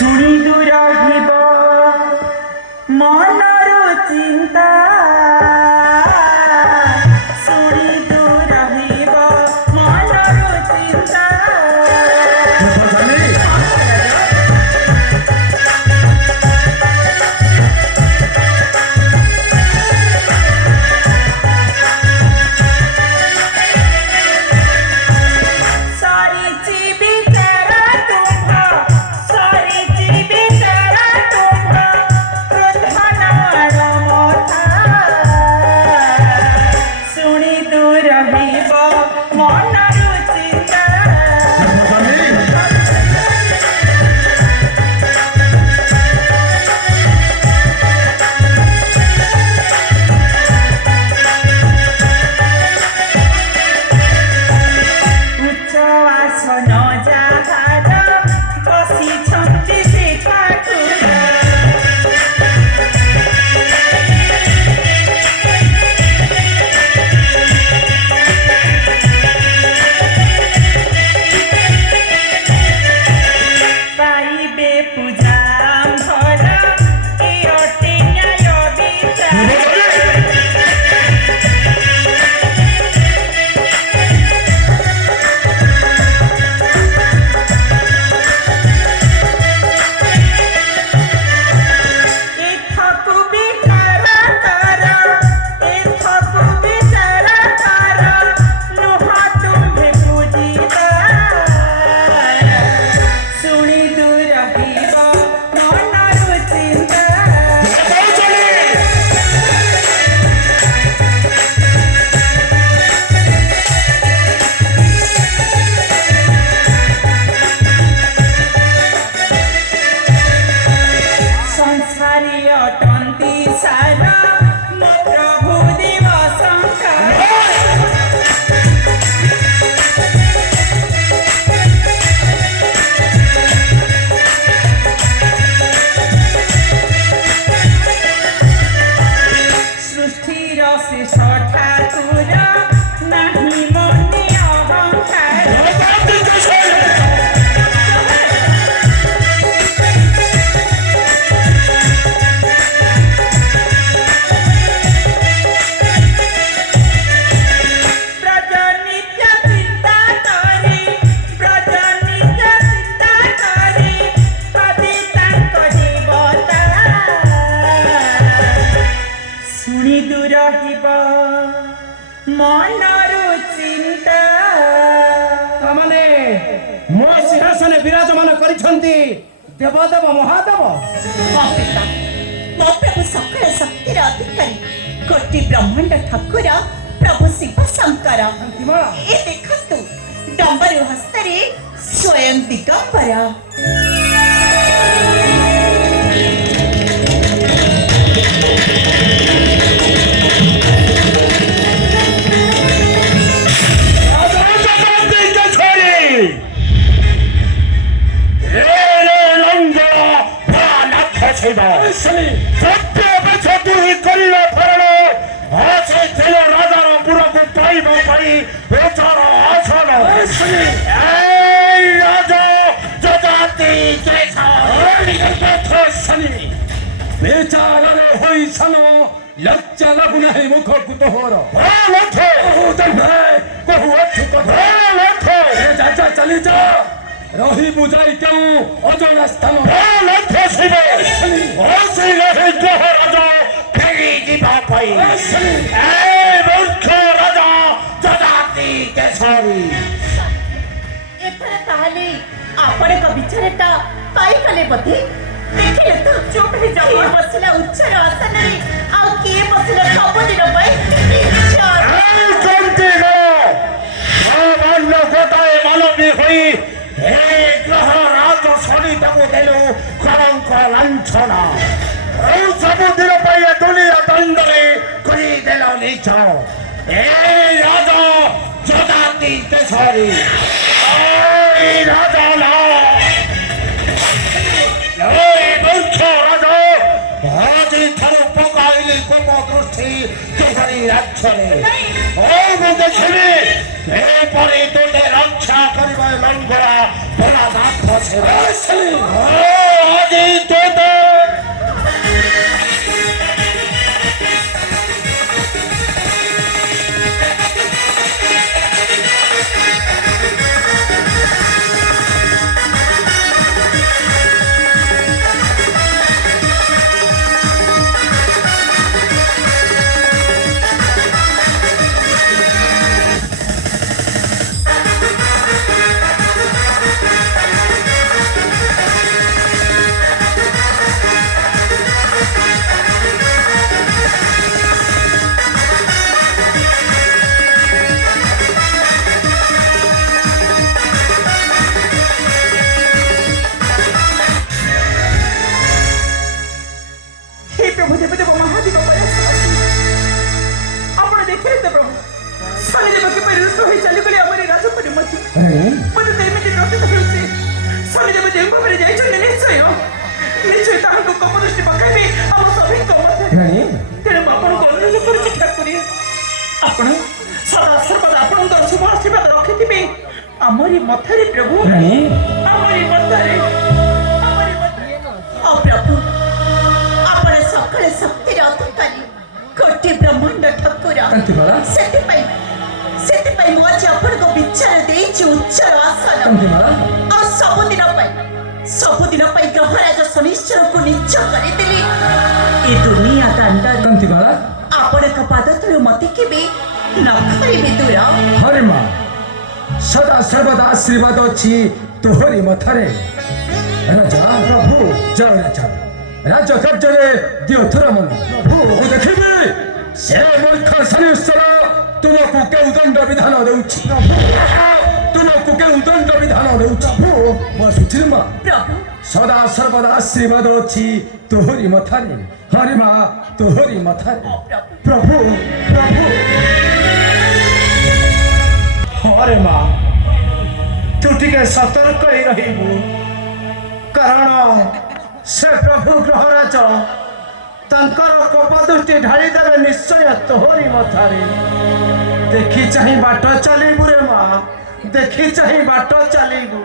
ଶୁଣି ଦୁରହିବ ମନରୁ ଚିନ୍ତା ଶୁଣି ଦୁରହିବ ମନରୁ ଚିନ୍ତା मनरु चिंता तामाने मो सिंहासने विराजमान करिसंती देवदेव महादेव पिता मो प्रभु सकल शक्तिर अधिकारी कोटि ब्रह्मांड ठाकुर प्रभु शिव शंकर ए देखंतु डंबरु हस्तरे स्वयं दिगंबरा रही बुझाई क्यों अजय स्थान विचारटा काई कले बधे देखिए तो चुप ही जाओ बसला उच्चर आसन रे आ के बसला सब दिन भाई विचार जानते हो भगवान गोटाए मानवी होई हे ग्रह राज शनि ताको देलो कलंक लांछना ओ सब दिन पाए दुनिया दंडले करी देलो नीच ए राजा जदाति केसरी ए राजा ना रक्षा कर लंगड़ा बड़ा ରାଣୀ ମୋତେ ତ ଏମିତି ପ୍ରତୀତ ହେଉଛି ଶନିଦେବ ଯେଉଁ ଭାବରେ ଯାଇଛନ୍ତି ନିଶ୍ଚୟ ତାହାଙ୍କୁ କପ ଦୃଷ୍ଟି ପକାଇବେ ଆମ ସଭିଙ୍କ ମଧ୍ୟରେ। ରାଣୀ ତେଣୁ ମୁଁ ଆପଣଙ୍କୁ ଅନୁରୋଧ କରୁଛି ଠାକୁରୀ, ଆପଣ ସଦା ସର୍ବଦା ଆପଣଙ୍କର ଶୁଭ ଆଶୀର୍ବାଦ ରଖିଥିବେ ଆମରି ମଥାରେ ପ୍ରଭୁ, ରାଣୀ ଆମରି ମଥାରେ। ଓ ପ୍ରଭୁ, ଆପଣ ସକଳ ଶକ୍ତିର ଅଧିକାରୀ, କୋଟି ବ୍ରହ୍ମାଣ୍ଡ ଠାକୁର। କାନ୍ତିବାଳା ସେଥିପାଇଁ ମୁଁ ଆଜି ଆପଣଙ୍କୁ ବିଚାର ଦେଇଛି ଉଚ୍ଚର ଆସନ। କାନ୍ତିବାଳା ଆଉ ସବୁଦିନ ପାଇଁ ଗ୍ରହରାଜ ଶନିଶ୍ଚରକୁ ନିଚ କରିଦେଲି ଏ ଦୁନିଆ ଦାଣ୍ଡରେ। କାନ୍ତିବାଳା ଆପଣଙ୍କ ପାଦ ତଳୁ ମତେ କେବେ ନଖରିବି ଦୂର। ହରେ ମା ସଦା ସର୍ବଦା ଆଶୀର୍ବାଦ ଅଛି ତୋହରି ମଥାରେ। ରାଜା ପ୍ରଭୁ ଯାଅ ରାଜା, ରାଜ କାର୍ଯ୍ୟରେ ଦିଅ ଥର ମନ। ପ୍ରଭୁ ମୁଁ ଦେଖିବି ସେ ମୂର୍ଖ ଶନିଶ୍ଚର ତୁମକୁ କେଉଁ ଦଣ୍ଡ ବିଧାନ ଦେଉଛି, ତୁମକୁ କେଉଁ ଦଣ୍ଡ ବିଧାନ ଦେଉଛି। ବସୁଥିଲି ମା, ପ୍ରଭୁ ସଦା ସର୍ବଦା ଆଶୀର୍ବାଦ ଅଛି ତୋହରି ମଥାରେ। ହରେ ମା ତୋହରି ମଥାରେ। ପ୍ରଭୁ ପ୍ରଭୁ ହରେ ମା, ତୁ ଟିକେ ସତର୍କ ହେଇ ରହିବୁ, କାରଣ ସେ ପ୍ରଭୁ ଗ୍ରହରାଜ ତାଙ୍କର କୋପ ଦୃଷ୍ଟି ଢାଳି ଦେବେ ନିଶ୍ଚୟ ତୋହରି ମଥାରେ। ଦେଖି ଚାହିଁ ବାଟ ଚାଲିବୁ ରେ ମା, ଦେଖି ଚାହିଁ ବାଟ ଚାଲିବୁ।